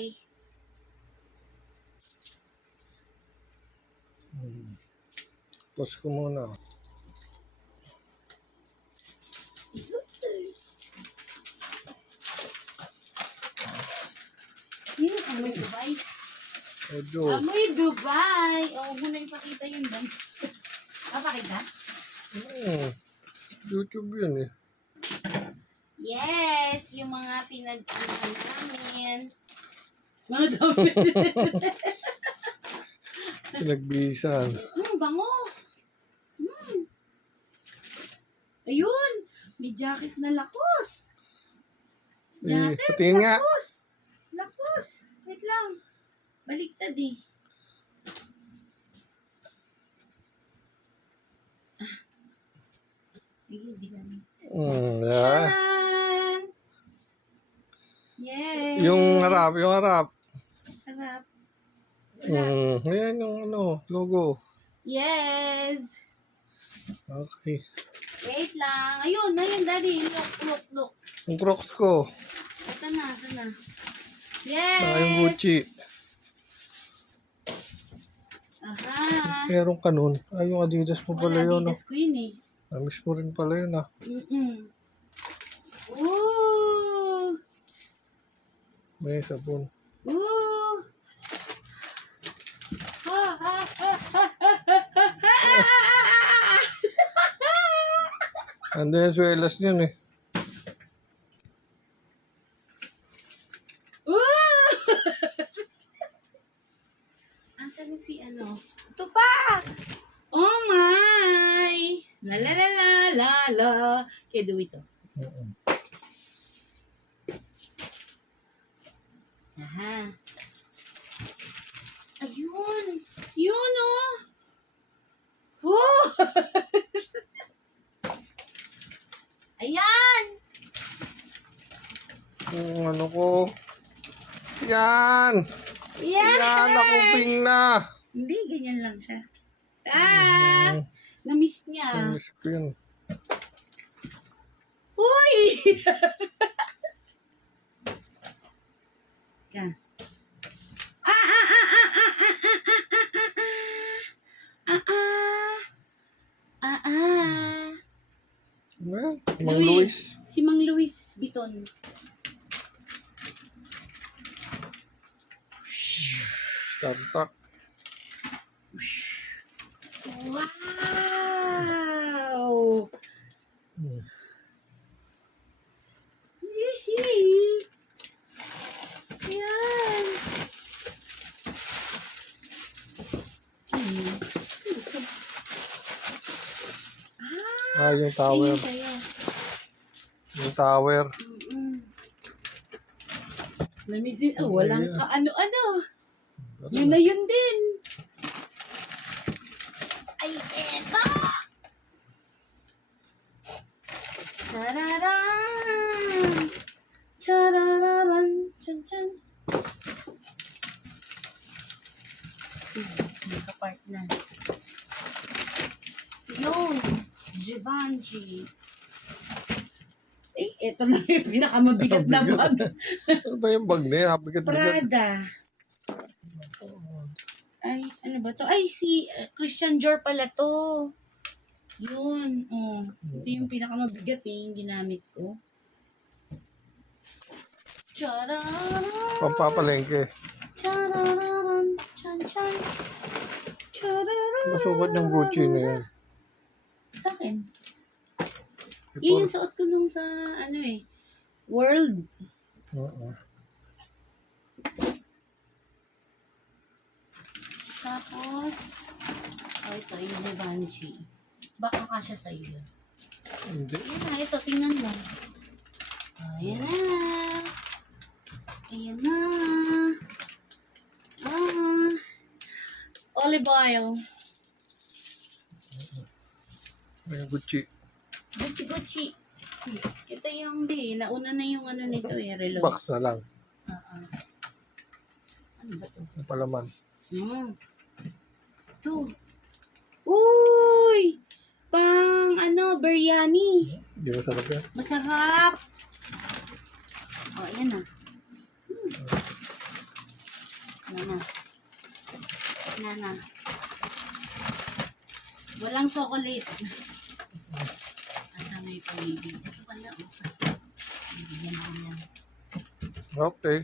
Bye. Pause ko muna. Amoy Dubai. Medyo. Amoy Dubai. O, huwag mo na ipakita yun ba? Pakita? YouTube yun eh. Yes, yung mga pinag-iwan namin. Mga dami. Pinagbisan. Bango. Ayun, may jacket na lakos. Jacket, patingin nga. lakos. Lakos. Wait lang. Baliktad eh. Di ba? Yeah. Tadaan! Yes. Yung harap. Harap. Ayan yung logo. Yes. Okay. Wait lang. Ayun, daddy. Look. Yung Crocs ko. Ito na. Yes. Saka yung Gucci. Aha. Meron ka nun. Ay, yung Adidas mo pala yun. Adidas ko yun eh. Namiss mo rin pala yun ah. Ooh. May sabon. Ooh. Ando yung swelas yun eh. Asan si ano? Ito pa! Oh my! La la la la la la. Kaya do ito. Aha. Ayun! Yun oh! Oh! Ayan! Yung ano ko. Yan! Yan! Nakuping na! Hindi, ganyan lang siya. Na-miss niya. Namiss ko yun. Uy! Yan. Mang Luis. Si Mang Luis Biton. Startup. Wow! Yee! Yan! Yung tower. Yan sa'yo. Yung tower. Namisin. Walang ka-ano-ano. Yun na yun din. Ay, eto! Chararan! Chararan! Chan-chan! Nakapart na. Yun! Givenchy. Eh, eto na yung pinakamabigat na bag. Ano ba yung bag na yan? Bigat-bigat. Prada. Ay, ano ba to? Ay, si Christian Dior pala to. Yun. Oh. Ito yung pinakamabigat eh, yung ginamit ko. Charan! Pampapalengke. Chararan! Chan-chan! Chararan! Masukat yung Gucci na yan. Sa akin. Yun yung suot ko nung sa, ano eh, World. Tapos, ito yung Givenchy. Baka kasya sa iyo. Hindi. Ayan na, ito, tingnan mo. Ayan na. Ayan na. Olive oil. May Gucci. Gucci. Ito yung nauna na yung ano nito eh, relo. Box na lang. Ano ba ito? Ang palaman. Ito. Uy! Pang biryani. Hindi masarap yan. Masarap. Oh, ayan na. Nana. Nana. Walang chocolate. At may pamibig. Ito pala, oh, kasi. Bibigyan ko yan. Okay.